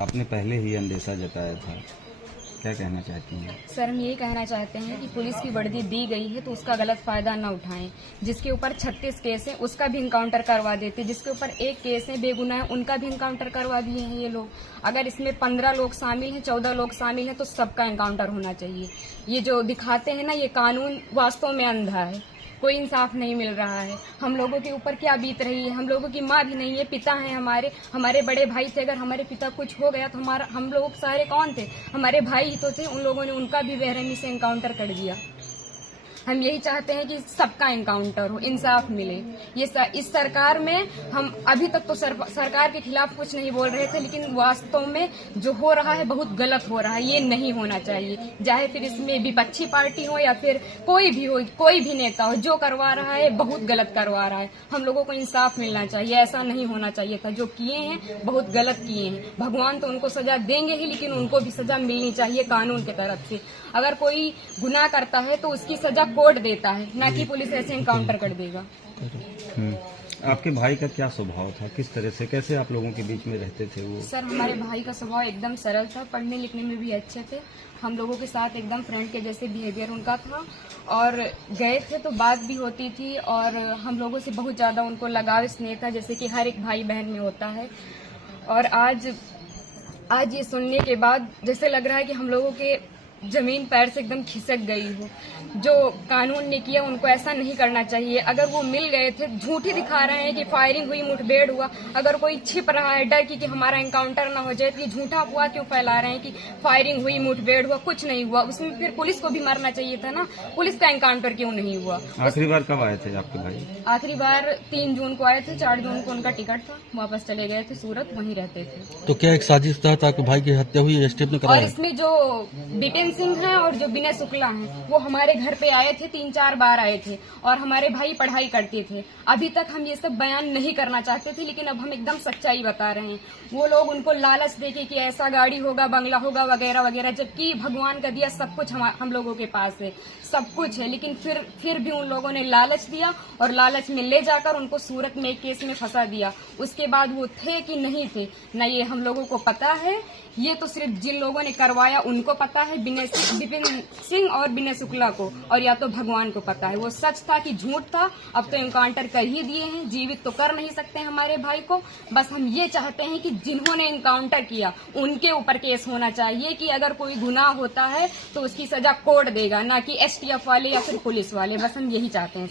आपने पहले ही अंदेशा जताया था, क्या कहना चाहती हैं? सर, हम यही कहना चाहते हैं कि पुलिस की वर्दी दी गई है तो उसका गलत फायदा न उठाएं। जिसके ऊपर 36 केस है उसका भी इनकाउंटर करवा देते, जिसके ऊपर एक केस है बेगुनाह उनका भी इनकाउंटर करवा दिए हैं ये लोग। अगर इसमें 15 लोग शामिल हैं, 14 लोग शामिल हैं तो सबका इनकाउंटर होना चाहिए। ये जो दिखाते हैं ना, ये कानून वास्तव में अंधा है, कोई इंसाफ नहीं मिल रहा है। हम लोगों के ऊपर क्या बीत रही है, हम लोगों की माँ भी नहीं है, पिता हैं हमारे बड़े भाई थे। अगर हमारे पिता कुछ हो गया तो हम लोग सारे कौन थे? हमारे भाई ही तो थे। उन लोगों ने उनका भी बेरहमी से इनकाउंटर कर दिया। हम यही चाहते हैं कि सबका इनकाउंटर हो, इंसाफ मिले। इस सरकार में हम अभी तक तो सरकार के खिलाफ कुछ नहीं बोल रहे थे, लेकिन वास्तव में जो हो रहा है बहुत गलत हो रहा है। ये नहीं होना चाहिए, चाहे फिर इसमें विपक्षी पार्टी हो या फिर कोई भी हो, कोई भी नेता हो, जो करवा रहा है बहुत गलत करवा रहा है। हम लोगों को इंसाफ मिलना चाहिए, ऐसा नहीं होना चाहिए था। जो किए हैं बहुत गलत किए हैं। भगवान तो उनको सजा देंगे ही, लेकिन उनको भी सजा मिलनी चाहिए कानून की तरफ से। अगर कोई गुनाह करता है तो उसकी सजा कोर्ट देता है, ना कि पुलिस ऐसे इनकाउंटर कर देगा। आपके भाई का क्या स्वभाव था, किस तरह से, कैसे आप लोगों के बीच में रहते थे वो? सर, हमारे भाई का स्वभाव एकदम सरल था, पढ़ने लिखने में भी अच्छे थे। हम लोगों के साथ एकदम फ्रेंड के जैसे बिहेवियर उनका था, और गए थे तो बात भी होती थी, और हम लोगों से बहुत ज्यादा उनको लगाव स्नेह था, जैसे कि हर एक भाई बहन में होता है। और आज ये सुनने के बाद जैसे लग रहा है कि हम लोगों के जमीन पैर से एकदम खिसक गई हो। जो कानून ने किया उनको ऐसा नहीं करना चाहिए। अगर वो मिल गए थे, झूठी दिखा रहे हैं कि फायरिंग हुई, मुठभेड़ हुआ। अगर कोई छिप रहा है डर कि हमारा एनकाउंटर ना हो जाए, तो ये झूठा अफवाह क्यों फैला रहे हैं कि फायरिंग हुई, मुठभेड़ हुआ? कुछ नहीं हुआ। उसमें फिर पुलिस को भी मरना चाहिए था ना, पुलिस का एनकाउंटर क्यों नहीं हुआ? आखिरी बार कब आए थे आपके भाई? आखिरी बार 3 जून को आए थे, 4 जून को उनका टिकट था, वापस चले गए थे सूरत, वहीं रहते थे। तो क्या एक साजिश था आपके भाई की हत्या हुई, एसटीएफ ने और कराया? इसमें जो बिपिन सिंह है और जो विनय शुक्ला हैं, वो हमारे घर पे आए थे, 3-4 बार आए थे, और हमारे भाई पढ़ाई करते थे। अभी तक हम ये सब बयान नहीं करना चाहते थे, लेकिन अब हम एकदम सच्चाई बता रहे हैं। वो लोग उनको लालच देके कि ऐसा गाड़ी होगा, बंगला होगा, वगैरह वगैरह, जबकि भगवान का दिया सब कुछ हम लोगों के पास है, सब कुछ है। लेकिन फिर भी उन लोगों ने लालच दिया, और लालच में ले जाकर उनको सूरत में एक केस में फंसा दिया। उसके बाद वो थे कि नहीं थे न ये हम लोगों को पता है। ये तो सिर्फ जिन लोगों ने करवाया उनको पता है, विपिन सिंह और विनय शुक्ला को, और या तो भगवान को पता है वो सच था कि झूठ था। अब तो इनकाउंटर कर ही दिए हैं, जीवित तो कर नहीं सकते हमारे भाई को। बस हम ये चाहते हैं कि जिन्होंने इनकाउंटर किया उनके ऊपर केस होना चाहिए, कि अगर कोई गुनाह होता है तो उसकी सजा कोर्ट देगा, ना कि एसटीएफ वाले या फिर पुलिस वाले। बस हम यही चाहते हैं।